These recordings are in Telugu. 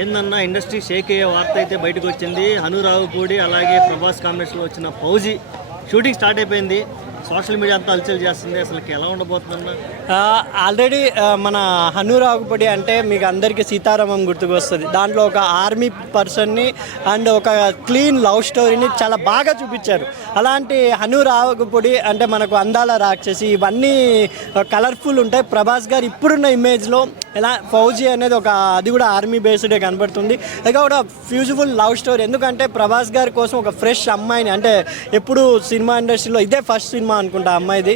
ఏందన్నా ఇండస్ట్రీ షేక్ అయ్యే వార్త అయితే బయటకు వచ్చింది. హను రావుపూడి అలాగే ప్రభాస్ కాంబినేషన్లో వచ్చిన ఫౌజీ షూటింగ్ స్టార్ట్ అయిపోయింది. సోషల్ మీడియా అంతా హల్చల్ చేస్తుంది. అసలు ఎలా ఉండబోతుందన్న? ఆల్రెడీ మన హను రావుపూడి అంటే మీకు అందరికీ సీతారామం గుర్తుకొస్తుంది. దాంట్లో ఒక ఆర్మీ పర్సన్ని అండ్ ఒక క్లీన్ లవ్ స్టోరీని చాలా బాగా చూపించారు. అలాంటి హను రావుపూడి అంటే మనకు అందాల రాక్షసి ఇవన్నీ కలర్ఫుల్ ఉంటాయి. ప్రభాస్ గారు ఇప్పుడున్న ఇమేజ్లో ఎలా ఫౌజీ అనేది ఒక అది కూడా ఆర్మీ బేస్డే కనబడుతుంది. ఇక కూడా ఫ్యూజిబుల్ లవ్ స్టోరీ. ఎందుకంటే ప్రభాస్ గారి కోసం ఒక ఫ్రెష్ అమ్మాయిని అంటే ఎప్పుడు సినిమా ఇండస్ట్రీలో ఇదే ఫస్ట్ సినిమా అనుకుంటా అమ్మాయిది.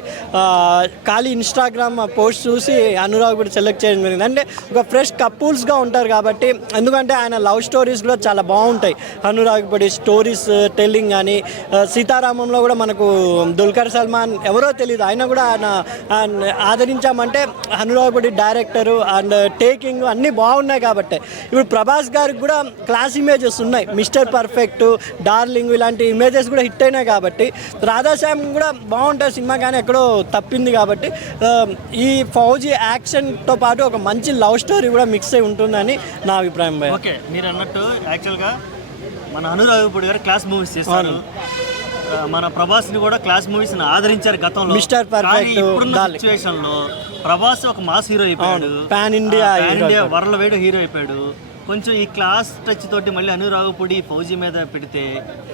ఖాళీ ఇన్స్టాగ్రామ్ పోస్ట్ చూసి అనురాగ్ కూడా సెలెక్ట్ చేయడం జరిగింది. అంటే ఒక ఫ్రెష్ కపుల్స్గా ఉంటారు కాబట్టి, ఎందుకంటే ఆయన లవ్ స్టోరీస్ కూడా చాలా బాగుంటాయి. అనురాగ్ పడి స్టోరీస్ టెల్లింగ్ కానీ సీతారామంలో కూడా మనకు దుల్కర్ సల్మాన్ ఎవరో తెలియదు ఆయన కూడా ఆయన ఆదరించామంటే అనురాగ్ పడి డైరెక్టరు అండ్ టేకింగ్ అన్నీ బాగున్నాయి. కాబట్టి ఇప్పుడు ప్రభాస్ గారికి కూడా క్లాస్ ఇమేజెస్ ఉన్నాయి. మిస్టర్ పర్ఫెక్ట్, డార్లింగ్ ఇలాంటి ఇమేజెస్ కూడా హిట్ అయినాయి. కాబట్టి రాధాశ్యామ్ కూడా బాగుంటుంది సినిమా, కానీ ఎక్కడో తప్పింది. కాబట్టి ఈ ఫౌజీ యాక్షన్తో పాటు ఒక మంచి లవ్ స్టోరీ కూడా మిక్స్ అయి ఉంటుందని నా అభిప్రాయం. ఓకే, మీరు అన్నట్టు యాక్చువల్గా మన అనురాగ్ గారు క్లాస్ మూవీస్ చేస్తారు. మన ప్రభాస్ ని కూడా క్లాస్ మూవీస్ ఆదరించారు గతంలో. మిస్టర్ పర్ఫెక్ట్ సిచ్యువేషన్ లో ప్రభాస్ ఒక మాస్ హీరో అయిపోయాడు. Pan India world wide hero అయిపోయాడు. కొంచెం ఈ క్లాస్ టచ్ తోటి మళ్ళీ అనురాగుపూడి ఫౌజీ మీద పెడితే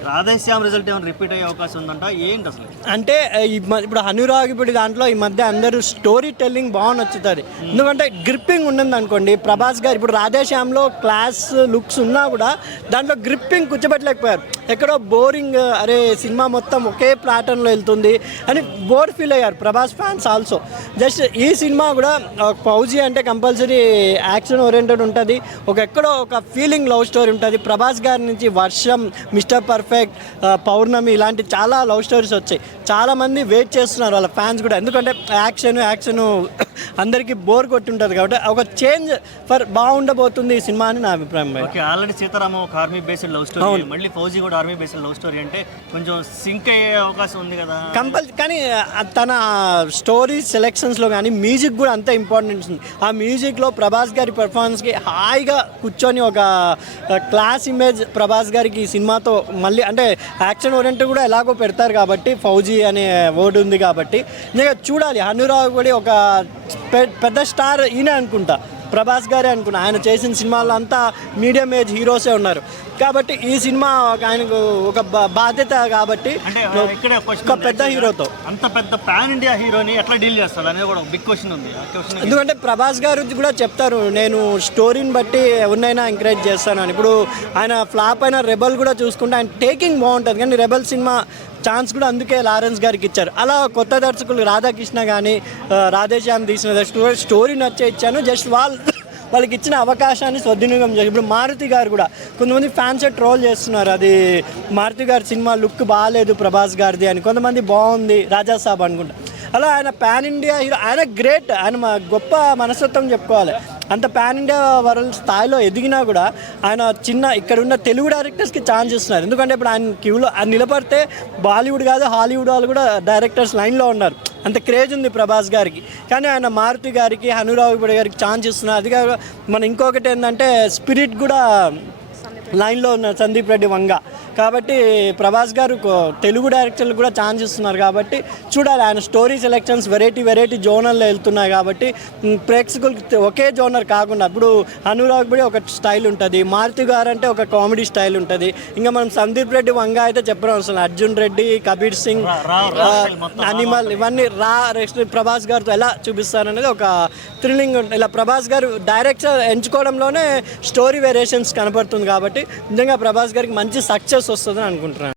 రాధేశ్యామ్ రిజల్ట్ ఏమైనా రిపీట్ అయ్యే అవకాశం ఉందంట. ఏంటి అసలు అంటే ఇప్పుడు అనురాగుపూడి దాంట్లో ఈ మధ్య అందరూ స్టోరీ టెల్లింగ్ బాగా నచ్చుతుంది. ఎందుకంటే గ్రిప్పింగ్ ఉన్నది అనుకోండి. ప్రభాస్ గారు ఇప్పుడు రాధేశ్యామ్లో క్లాస్ లుక్స్ ఉన్నా కూడా దాంట్లో గ్రిప్పింగ్ కూర్చోబెట్టలేకపోయారు. ఎక్కడో బోరింగ్, అరే సినిమా మొత్తం ఒకే ప్యాటర్న్లో వెళ్తుంది అని బోర్ ఫీల్ అయ్యారు ప్రభాస్ ఫ్యాన్స్ ఆల్సో. జస్ట్ ఈ సినిమా కూడా ఫౌజీ అంటే కంపల్సరీ యాక్షన్ ఓరియంటెడ్ ఉంటుంది. ఎక్కడో ఒక ఫీలింగ్ లవ్ స్టోరీ ఉంటుంది. ప్రభాస్ గారి నుంచి వర్షం, మిస్టర్ పర్ఫెక్ట్, పౌర్ణమి ఇలాంటి చాలా లవ్ స్టోరీస్ వచ్చాయి. చాలామంది వెయిట్ చేస్తున్నారు వాళ్ళ ఫ్యాన్స్ కూడా. ఎందుకంటే యాక్షన్ అందరికీ బోర్ కొట్టుంటుంది. కాబట్టి ఒక చేంజ్ బాగుండబోతుంది ఈ సినిమా అని నా అభిప్రాయం. ఓకే, ఆల్రెడీ సీతారామం ఒక ఆర్మీ బేస్డ్ లవ్ స్టోరీ, మళ్ళీ ఫౌజీ కూడా ఆర్మీ బేస్డ్ లవ్ స్టోరీ అంటే కొంచెం సింక్ అయ్యే అవకాశం ఉంది కదా కానీ తన స్టోరీ సెలెక్షన్స్లో కానీ మ్యూజిక్ కూడా అంత ఇంపార్టెన్స్ ఉంది. ఆ మ్యూజిక్లో ప్రభాస్ గారి పెర్ఫార్మెన్స్కి హాయిగా కూర్చొని ఒక క్లాస్ ఇమేజ్ ప్రభాస్ గారికి ఈ సినిమాతో మళ్ళీ అంటే యాక్షన్ ఓరియంటెడ్ కూడా ఎలాగో పెడతారు. కాబట్టి ఫౌజీ అనే వర్డ్ ఉంది కాబట్టి ఇంకా చూడాలి. అనురాగ్ కూడా ఒక పెద్ద స్టార్ ఈయన అనుకుంటా, ప్రభాస్ గారే అనుకున్నా. ఆయన చేసిన సినిమాల్లో అంతా మీడియం ఏజ్ హీరోసే ఉన్నారు. కాబట్టి ఈ సినిమా ఆయనకు ఒక బాధ్యత. కాబట్టి ఒక పెద్ద హీరోతో అంత పెద్ద పాన్ ఇండియా హీరోని ఎట్లా డీల్ చేస్తారు అనేది కూడా బిగ్ క్వశ్చన్ ఉంది. ఎందుకంటే ప్రభాస్ గారు కూడా చెప్తారు, నేను స్టోరీని బట్టి ఎవరినైనా ఎంకరేజ్ చేస్తాను అని. ఇప్పుడు ఆయన ఫ్లాప్ అయిన రెబల్ కూడా చూసుకుంటే ఆయన టేకింగ్ బాగుంటుంది. కానీ రెబల్ సినిమా ఛాన్స్ కూడా అందుకే లారెన్స్ గారికి ఇచ్చారు. అలా కొత్త దర్శకులు రాధాకృష్ణ కానీ రాధేశ్యామ్ తీసిన స్టోరీ నచ్చే ఇచ్చాను. జస్ట్ వాళ్ళకి ఇచ్చిన అవకాశాన్ని సద్వినియోగం చేసి ఇప్పుడు మారుతి గారు కూడా కొంతమంది ఫ్యాన్స్ ట్రోల్ చేస్తున్నారు. అది మారుతి గారి సినిమా లుక్ బాగాలేదు ప్రభాస్ గారిది అని, కొంతమంది బాగుంది రాజాసాబ్ అనుకుంటా. అలా ఆయన పాన్ ఇండియా హీరో, ఆయన గ్రేట్, ఆయన గొప్ప మనస్తత్వం చెప్పుకోవాలి. అంత పాన్ ఇండియా వరల్డ్ స్థాయిలో ఎదిగినా కూడా ఆయన ఇక్కడ ఉన్న తెలుగు డైరెక్టర్స్కి ఛాన్స్ ఇస్తున్నారు. ఎందుకంటే ఇప్పుడు ఆయన క్యూలో నిలబడితే బాలీవుడ్ కాదు హాలీవుడ్ వాళ్ళు కూడా డైరెక్టర్స్ లైన్లో ఉన్నారు. అంత క్రేజ్ ఉంది ప్రభాస్ గారికి. కానీ ఆయన మారుతి గారికి అనురాగ్ గారికి ఛాన్స్ ఇస్తున్నారు. అది కాక మన ఇంకొకటి ఏంటంటే స్పిరిట్ కూడా లైన్లో ఉన్న సందీప్ రెడ్డి వంగ. కాబట్టి ప్రభాస్ గారు తెలుగు డైరెక్టర్లు కూడా ఛాన్స్ ఇస్తున్నారు. కాబట్టి చూడాలి. ఆయన స్టోరీ సెలెక్షన్స్ వెరైటీ జోనర్లో వెళ్తున్నాయి. కాబట్టి ప్రేక్షకులకి ఒకే జోనర్ కాకుండా ఇప్పుడు అనురాగ్ కూడా ఒక స్టైల్ ఉంటుంది, మారుతి గారు అంటే ఒక కామెడీ స్టైల్ ఉంటుంది. ఇంకా మనం సందీప్ రెడ్డి వంగ అయితే చెప్పడం అసలు అర్జున్ రెడ్డి, కబీర్ సింగ్, అనిమల్ ఇవన్నీ ప్రభాస్ గారితో ఎలా చూపిస్తారనేది ఒక థ్రిల్లింగ్ ఉంటుంది. ఇలా ప్రభాస్ గారు డైరెక్టర్ ఎంచుకోవడంలోనే స్టోరీ వేరియేషన్స్ కనపడుతుంది. కాబట్టి నిజంగా ప్రభాస్ గారికి మంచి సక్సెస్ వస్తుందని అనుకుంటున్నాను.